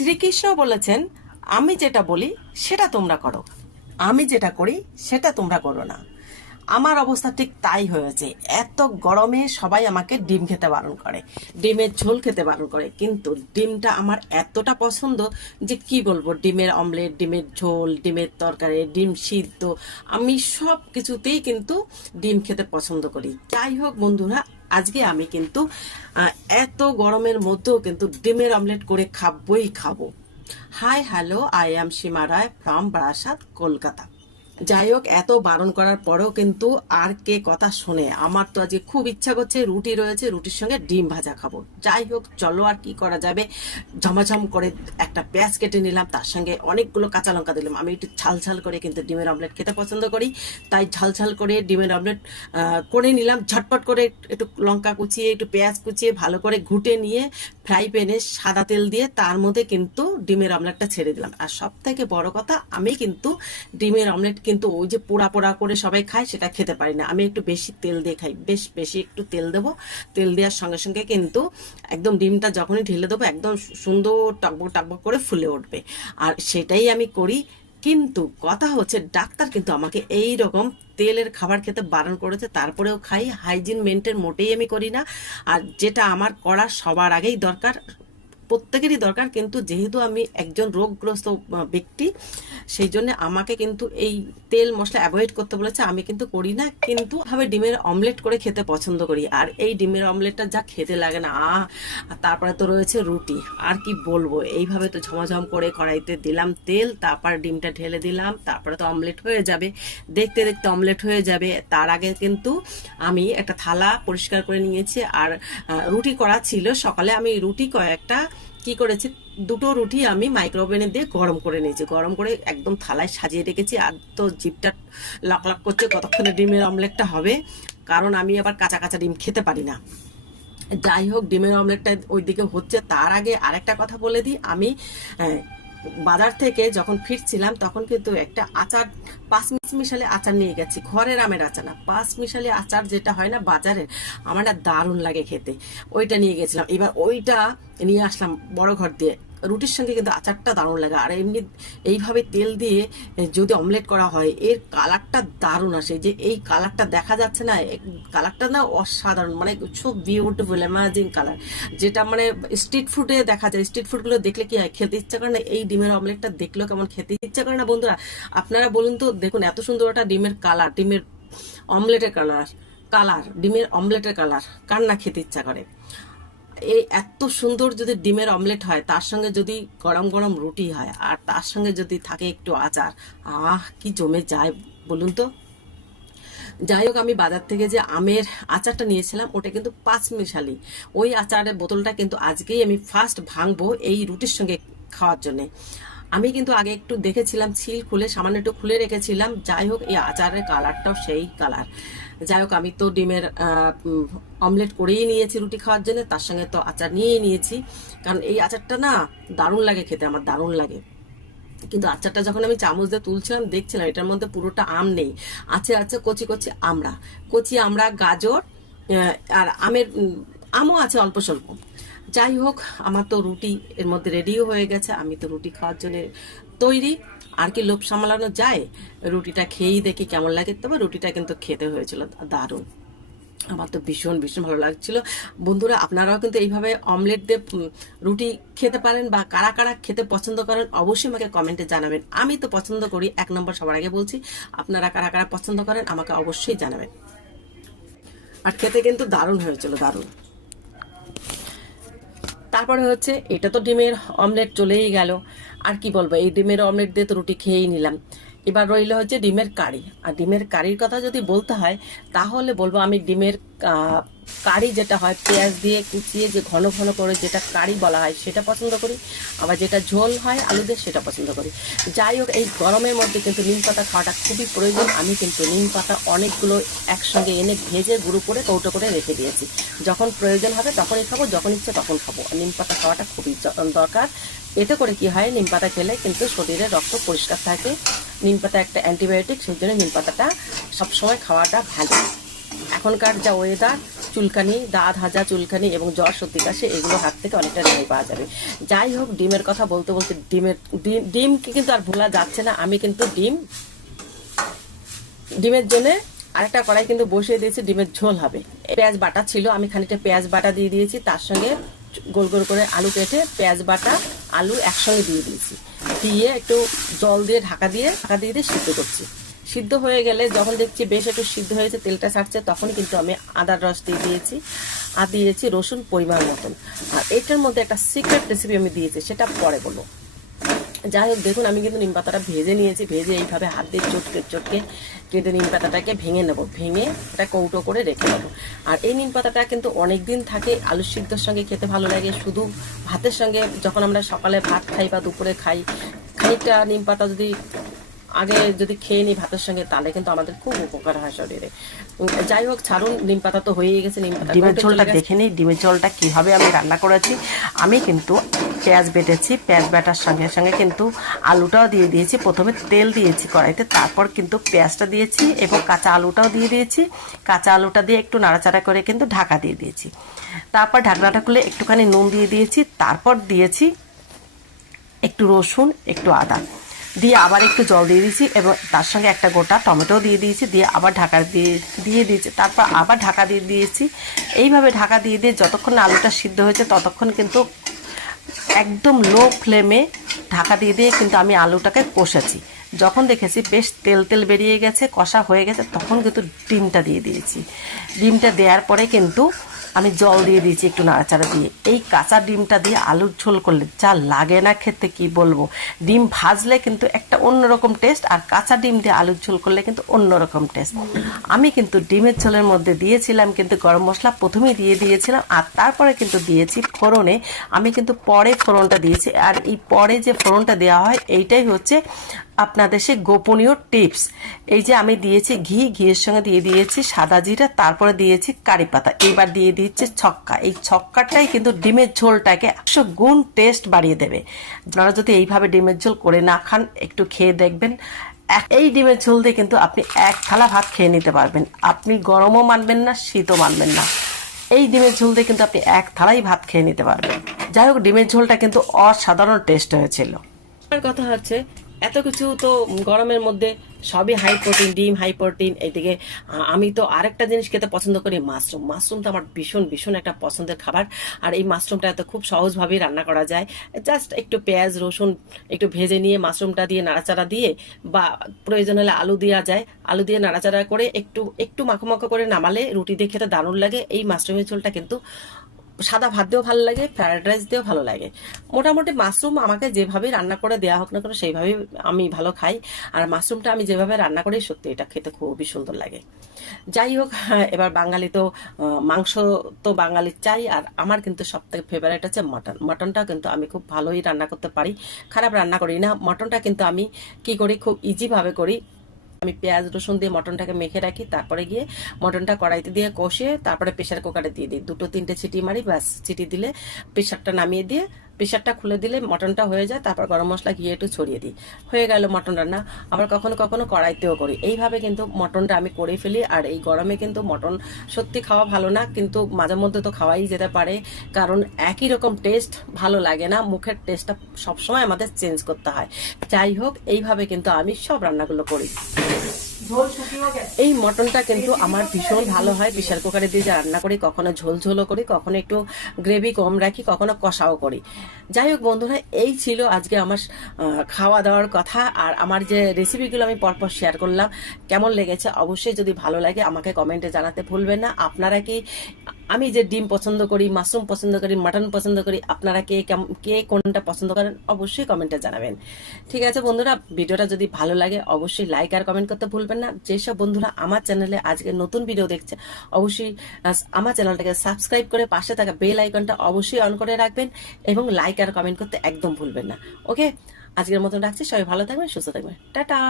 শ্রীকৃষ্ণ বলেছেন, আমি যেটা বলি সেটা তোমরা করো, আমি যেটা করি সেটা তোমরা করো না। আমার অবস্থা ঠিক তাই হয়েছে। এত গরমে সবাই আমাকে ডিম খেতে বারণ করে, ডিমের ঝোল খেতে বারণ করে, কিন্তু ডিমটা আমার এতটা পছন্দ যে কি বলবো। ডিমের অমলেট, ডিমের ঝোল, ডিমের তরকারি, ডিম সিদ্ধ, আমি সব কিছুতেই কিন্তু ডিম খেতে পছন্দ করি। যাই হোক বন্ধুরা, আজকে আমি কিন্তু এত গরমের মধ্যেও কিন্তু ডিমের অমলেট করে খাবই খাবো। Hi hello, I am Seema Roy from Barasat, Kolkata. যাই হোক, এত বারণ করার পরেও কিন্তু আর কে কথা শোনে। আমার তো আজকে খুব ইচ্ছা করছে, রুটি রয়েছে, রুটির সঙ্গে ডিম ভাজা খাবো। যাই হোক, চলো আর কি করা যাবে। ঝমাঝম করে একটা পেঁয়াজ কেটে নিলাম, তার সঙ্গে অনেকগুলো কাঁচা লঙ্কা দিলাম। আমি একটু ঝাল করে কিন্তু ডিমের অমলেট খেতে পছন্দ করি, তাই ঝাল করে ডিমের অমলেট করে নিলাম। ঝটপট করে একটু লঙ্কা কুচিয়ে, একটু পেঁয়াজ কুচিয়ে ভালো করে ঘুটে নিয়ে ফ্রাই প্যানে সাদা তেল দিয়ে তার মধ্যে কিন্তু ডিমের অমলেটটা ছেড়ে দিলাম। আর সব থেকে বড় কথা, আমি কিন্তু ডিমের অমলেট কিন্তু ওই যে পোড়া পোড়া করে সবাই খায় সেটা খেতে পারি না। আমি একটু বেশি তেল দিয়ে খাই, বেশি একটু তেল দেবো। তেল দেওয়ার সঙ্গে সঙ্গে কিন্তু একদম ডিমটা যখনই ঢেলে দেবো একদম সুন্দর টকবক করে ফুলে উঠবে, আর সেটাই আমি করি। কিন্তু কথা হচ্ছে, ডাক্তার কিন্তু আমাকে এই রকম তেলের খাবার খেতে বারণ করেছে, তারপরেও খাই। হাইজিন মেনটেন মোটেই আমি করি না, আর যেটা আমার করা সবার আগেই দরকার, প্রত্যেকেরই দরকার, কিন্তু যেহেতু আমি একজন রোগগ্রস্ত ব্যক্তি, সেই জন্য আমাকে কিন্তু এই তেল মশলা অ্যাভয়েড করতে বলেছে। আমি কিন্তু করি না, কিন্তু ভাবে ডিমের অমলেট করে খেতে পছন্দ করি। আর এই ডিমের অমলেটটা যা খেতে লাগে না, তারপরে তো রয়েছে রুটি, আর কি বলবো। এইভাবে তো ঝমাঝম করে কড়াইতে দিলাম তেল, তারপর ডিমটা ঢেলে দিলাম, তারপরে তো অমলেট হয়ে যাবে। দেখতে দেখতে অমলেট হয়ে যাবে। তার আগে কিন্তু আমি একটা থালা পরিষ্কার করে নিয়েছি, আর রুটি করা ছিল সকালে। আমি রুটি কয়েকটা কি করেছি, দুটো রুটি আমি মাইক্রোওভেনে দিয়ে গরম করে নিয়েছি, গরম করে একদম থালায় সাজিয়ে রেখেছি। আর তো জিভটা লাক করছে কতক্ষণে ডিমের অমলেটটা হবে, কারণ আমি আবার কাঁচা কাঁচা ডিম খেতে পারি না। যাই হোক, ডিমের অমলেটটা ওইদিকে হচ্ছে। তার আগে আরেকটা কথা বলে দিই, আমি বাজার থেকে যখন ফিরছিলাম তখন কিন্তু একটা আচার, পাঁচ মিশালি আচার নিয়ে গেছি। ঘরের আমের আচার না, পাঁচ মিশালি আচার যেটা হয় না বাজারের, আমার না দারুণ লাগে খেতে। ওইটা নিয়ে গেছিলাম। এবার ওইটা নিয়ে আসলাম বড় ঘর দিয়ে। রুটির সঙ্গে কিন্তু আচারটা দারুণ লাগে। আর এমনি এইভাবে তেল দিয়ে যদি অমলেট করা হয়, এর কালারটা দারুণ আসে। যে এই কালারটা দেখা যাচ্ছে না, কালারটা না অসাধারণ, মানে খুব বিউটিফুল অ্যামাজিং কালার, যেটা মানে স্ট্রিট ফুডে দেখা যায়। স্ট্রিট ফুডগুলো দেখলে কি হয়, খেতে ইচ্ছা করে না। এই ডিমের অমলেটটা দেখলেও কেমন খেতে ইচ্ছা করে না বন্ধুরা? আপনারা বলুন তো। দেখুন এত সুন্দর একটা ডিমের কালার, ডিমের অমলেটের কালার ডিমের অমলেটের কালার, কার না খেতে ইচ্ছা করে? এই এত সুন্দর যদি ডিমের অমলেট হয়, তার সঙ্গে যদি গরম গরম রুটি হয়, আর তার সঙ্গে যদি থাকে একটু আচার, কি জমে যায় বলুন তো। যাই হোক, আমি বাজার থেকে যে আমের আচারটা নিয়েছিলাম ওটা কিন্তু পাঁচ মিশালি। ওই আচারের বোতলটা কিন্তু আজকেই আমি ফার্স্ট ভাঙবো এই রুটির সঙ্গে খাওয়ার জন্যে। আমি কিন্তু আগে একটু দেখেছিলাম, ছিল খুলে সামান্য একটু খুলে রেখেছিলাম। যাই হোক, এই আচারের কালারটাও সেই কালার। যাই হোক, আমি তো ডিমের অমলেট করেই নিয়েছি রুটি খাওয়ার জন্য, তার সঙ্গে তো আচার নিয়েই নিয়েছি। কারণ এই আচারটা না দারুণ লাগে খেতে, আমার দারুণ লাগে। কিন্তু আচারটা যখন আমি চামচ দিয়ে তুলছিলাম, দেখছিলাম এটার মধ্যে পুরোটা আম নেই, আছে কচি আমড়া, গাজর, আর আমও আছে অল্প স্বল্প। যাই হোক, আমার তো রুটি এর মধ্যে রেডিও হয়ে গেছে। আমি তো রুটি খাওয়ার জন্য তৈরি। আর কি লোভ সামলানো যায়? রুটিটা খেয়েই দেখি কেমন লাগে। তবে রুটিটা কিন্তু খেতে হয়েছিল দারুণ, আমার তো ভীষণ ভালো লাগছিল। বন্ধুরা, আপনারাও কিন্তু এইভাবে অমলেট দিয়ে রুটি খেতে পারেন, বা কারা কারা খেতে পছন্দ করেন অবশ্যই আমাকে কমেন্টে জানাবেন। আমি তো পছন্দ করি, এক নম্বর সবার আগে বলছি। আপনারা কারা কারা পছন্দ করেন আমাকে অবশ্যই জানাবেন। আর খেতে কিন্তু দারুণ হয়েছিল, দারুণ। তারপরে হচ্ছে, এটা তো ডিমের অমলেট চলেই গেল। আর কি বলবো, এই ডিমের অমলেট দিয়ে তো রুটি খেয়েই নিলাম। এবার রইল হচ্ছে ডিমের কারি। আর ডিমের কারির কথা যদি বলতে হয়, তাহলে বলবো আমি ডিমের কারি যেটা হয় পেঁয়াজ দিয়ে কুচিয়ে যে ঘন করে যেটা কারি বলা হয় সেটা পছন্দ করি। আবার যেটা ঝোল হয় আলু দিয়ে সেটা পছন্দ করি। যাই হোক, এই গরমের মধ্যে কিন্তু নিম পাতা খাওয়াটা খুবই প্রয়োজন। আমি কিন্তু নিম পাতা অনেকগুলো একসঙ্গে এনে ভেজে গুঁড়ো করে কৌটো করে রেখে দিয়েছি। যখন প্রয়োজন হবে তখনই খাবো, যখন ইচ্ছে তখন খাবো। নিম পাতা খাওয়াটা খুবই দরকার। এতে করে কি হয়, নিম পাতা খেলে কিন্তু শরীরের রক্ত পরিষ্কার থাকে। নিম পাতা একটা অ্যান্টিবায়োটিক, সেই জন্য নিম পাতাটা সবসময় খাওয়াটা ভালো। এখনকার যা ওয়েদার, চুলকানি, দাঁত হাজা, চুলকানি এবং জ্বর, সর্দি, কাশি এগুলো হাত থেকে অনেকটা রেহাই পাওয়া যাবে। যাই হোক, ডিমের কথা বলতে বলতে ডিমকে কিন্তু আর ভোলা যাচ্ছে না। আমি কিন্তু ডিমের জন্য আরেকটা কড়াই কিন্তু বসিয়ে দিয়েছি, ডিমের ঝোল হবে। পেঁয়াজ বাটা ছিল, আমি খানিকটা পেঁয়াজ বাটা দিয়ে দিয়েছি, তার সঙ্গে গোল গোল করে আলু কেটে পেঁয়াজ বাটা আলু একসঙ্গে দিয়ে দিয়েছি, দিয়ে একটু জল দিয়ে ঢাকা দিয়ে সিদ্ধ করছি। সিদ্ধ হয়ে গেলে যখন দেখছি বেশ একটু সিদ্ধ হয়েছে, তেলটা ছাড়ছে, তখন কিন্তু আমি আদার রস দিয়ে দিয়েছি আর দিয়েছি রসুন পরিমাণ মতন। আর এটার মধ্যে একটা সিক্রেট রেসিপি আমি দিয়েছি, সেটা পরে বলবো। যাই হোক, দেখুন আমি কিন্তু নিম পাতাটা ভেজে নিয়েছি, ভেজে এইভাবে হাত দিয়ে চটকে কিন্তু নিম পাতাটাকে ভেঙে নেব, ভেঙে এটা কৌটো করে রেখে দেবো। আর এই নিম পাতাটা কিন্তু অনেক দিন থাকে, আলু সিদ্ধর সঙ্গে খেতে ভালো লাগে, শুধু ভাতের সঙ্গে যখন আমরা সকালে ভাত খাই বা দুপুরে খাই, খানিকটা নিম পাতা যদি খেয়ে নিই ভাতের সঙ্গে, তাহলে কিন্তু আমাদের খুব উপকার হয় শরীরে। যাই হোক, ছাড়ুন, নিম পাতা তো হয়েই গেছে। নিম পাতা ডিমের ঝোলটা দেখে নিই, ডিমের ঝোলটা কিভাবে আমি রান্না করেছি। আমি কিন্তু পেঁয়াজ বেটেছি, পেঁয়াজ বাটার সঙ্গে সঙ্গে কিন্তু আলুটাও দিয়ে দিয়েছি। প্রথমে তেল দিয়েছি কড়াইতে, তারপর কিন্তু পেঁয়াজটা দিয়েছি এবং কাঁচা আলুটাও দিয়ে দিয়েছি। কাঁচা আলুটা দিয়ে একটু নাড়াচাড়া করে কিন্তু ঢাকা দিয়ে দিয়েছি। তারপর ঢাকনাটা খুলে একটুখানি নুন দিয়ে দিয়েছি, তারপর দিয়েছি একটু রসুন, একটু আদা দিয়ে আবার একটু জল দিয়ে দিয়েছি এবং তার সঙ্গে একটা গোটা টমেটো দিয়ে দিয়েছি, দিয়ে আবার ঢাকা দিয়ে দিয়েছি, তারপর আবার ঢাকা দিয়ে দিয়েছি। এইভাবে ঢাকা দিয়ে যতক্ষণ আলুটা সিদ্ধ হয়েছে ততক্ষণ কিন্তু একদম লো ফ্লেমে ঢাকা দিয়ে কিন্তু আমি আলুটাকে কষেছি। যখন দেখেছি বেশ তেল তেল বেরিয়ে গেছে, কষা হয়ে গেছে, তখন কিন্তু ডিমটা দিয়ে দিয়েছি। ডিমটা দেওয়ার পরে কিন্তু আমি জল দিয়ে দিয়েছি একটু নাড়াচাড়া দিয়ে। এই কাঁচা ডিমটা দিয়ে আলুর ঝোল করলে যা লাগে না খেতে, কি বলবো। ডিম ভাজলে কিন্তু একটা অন্যরকম টেস্ট, আর কাঁচা ডিম দিয়ে আলুর ঝোল করলে কিন্তু অন্যরকম টেস্ট। আমি কিন্তু ডিমের ঝোলের মধ্যে দিয়েছিলাম কিন্তু গরম মশলা, প্রথমেই দিয়ে দিয়েছিলাম, আর তারপরে কিন্তু দিয়েছি ফোড়নে। আমি কিন্তু পরে ফোড়নটা দিয়েছি, আর এই পরে যে ফোড়নটা দেওয়া হয় এইটাই হচ্ছে আপনাদের সে গোপনীয় টিপস। এই যে আমি দিয়েছি ঘিয়ের সঙ্গে দিয়ে দিয়েছি সাদা জিরা, তারপরে দিয়েছি কারি পাতা, এবার দিয়ে দিচ্ছে ছক্কা। এই ছক্কাটাই কিন্তু ডিমের ঝোলটাকে 100 গুণ টেস্ট বাড়িয়ে দেবে। আপনারা যদি এইভাবে ডিমের ঝোল করে না খান, একটু খেয়ে দেখবেন। এই ডিমের ঝোল দিয়ে কিন্তু আপনি এক থালা ভাত খেয়ে নিতে পারবেন। আপনি গরমও মানবেন না, শীতও মানবেন না। এই ডিমের ঝোল দিয়ে কিন্তু আপনি এক থালাই ভাত খেয়ে নিতে পারবেন। যাই হোক, ডিমের ঝোলটা কিন্তু অসাধারণ টেস্ট হয়েছিল। কথা হচ্ছে এত কিছু তো গরমের মধ্যে সবই হাই প্রোটিন, ডিম হাই প্রোটিন। এইদিকে আমি তো আরেকটা জিনিস খেতে পছন্দ করি, মাশরুম। মাশরুম তো আমার ভীষণ ভীষণ একটা পছন্দের খাবার। আর এই মাশরুমটা এত খুব সহজভাবেই রান্না করা যায়। জাস্ট একটু পেঁয়াজ রসুন একটু ভেজে নিয়ে মাশরুমটা দিয়ে নাড়াচাড়া দিয়ে, বা প্রয়োজন হলে আলু দেওয়া যায়, আলু দিয়ে নাড়াচাড়া করে একটু একটু মাখো মাখো করে নামালে রুটি দিয়ে খেতে দারুণ লাগে। এই মাশরুমের ঝোলটা কিন্তু সাদা ভাত দিয়েও ভালো লাগে, ফ্রাইড রাইস দিয়েও ভালো লাগে। মোটামুটি মাশরুম আমাকে যেভাবে রান্না করে দেওয়া হোক না কেন, সেইভাবেই আমি ভালো খাই। আর মাশরুমটা আমি যেভাবে রান্না করি, সত্যি এটা খেতে খুবই সুন্দর লাগে। যাই হোক, এবার বাঙালি তো মাংস তো বাঙালির চাই। আর আমার কিন্তু সব থেকে ফেভারিট হচ্ছে মটন। মটনটা কিন্তু আমি খুব ভালোই রান্না করতে পারি, খারাপ রান্না করি না। মটনটা কিন্তু আমি কি করি, খুব ইজিভাবে করি। আমি পেঁয়াজ রসুন দিয়ে মটনটাকে মেখে রাখি, তারপরে গিয়ে মটনটা কড়াইতে দিয়ে কষিয়ে তারপরে প্রেশার কুকারে দিয়ে দিই, 2-3টে সিটি মারি, ব্যাস। সিটি দিলে প্রেশারটা নামিয়ে দিয়ে প্রেশারটা খুলে দিলে মটনটা হয়ে যায়। তারপর গরম মশলা ঘিয়ে একটু ছড়িয়ে দিই, হয়ে গেল মটন রান্না। আবার কখনো কখনো কড়াইতেও করি। এইভাবে কিন্তু মটনটা আমি করে ফেলি। আর এই গরমে কিন্তু মটন সত্যি খাওয়া ভালো না, কিন্তু মাঝে মধ্যে তো খাওয়াই যেতে পারে, কারণ একই রকম টেস্ট ভালো লাগে না। মুখের টেস্টটা সবসময় আমাদের চেঞ্জ করতে হয়। যাই হোক, এইভাবে কিন্তু আমি সব রান্নাগুলো করি। এই মটনটা কিন্তু আমার ভীষণ ভালো হয় প্রেশার কুকারে দিয়ে যা রান্না করি। কখনো ঝোল ঝোলও করি, কখনো একটু গ্রেভি কম রাখি, কখনো কষাও করি। যাই হোক বন্ধুরা, এই ছিল আজকে আমার খাওয়া দাওয়ার কথা। আর আমার যে রেসিপিগুলো আমি পরপর শেয়ার করলাম, কেমন লেগেছে অবশ্যই যদি ভালো লাগে আমাকে কমেন্টে জানাতে ভুলবেন না। আপনারা কি, আমি যে ডিম পছন্দ করি, মাশরুম পছন্দ করি, মটন পছন্দ করি, আপনারা কে কোনটা পছন্দ করেন অবশ্যই কমেন্টে জানাবেন। ঠিক আছে বন্ধুরা, ভিডিওটা যদি ভালো লাগে অবশ্যই লাইক আর কমেন্ট করতে ভুলবেন না। যেসব বন্ধুরা আমার চ্যানেলে আজকে নতুন ভিডিও দেখছে, অবশ্যই আমার চ্যানেলটাকে সাবস্ক্রাইব করে পাশে থাকা বেল আইকনটা অবশ্যই অন করে রাখবেন, এবং লাইক আর কমেন্ট করতে একদম ভুলবেন না। ওকে, আজকের মতন রাখছি। সবাই ভালো থাকবেন, সুস্থ থাকবেন, টাটা।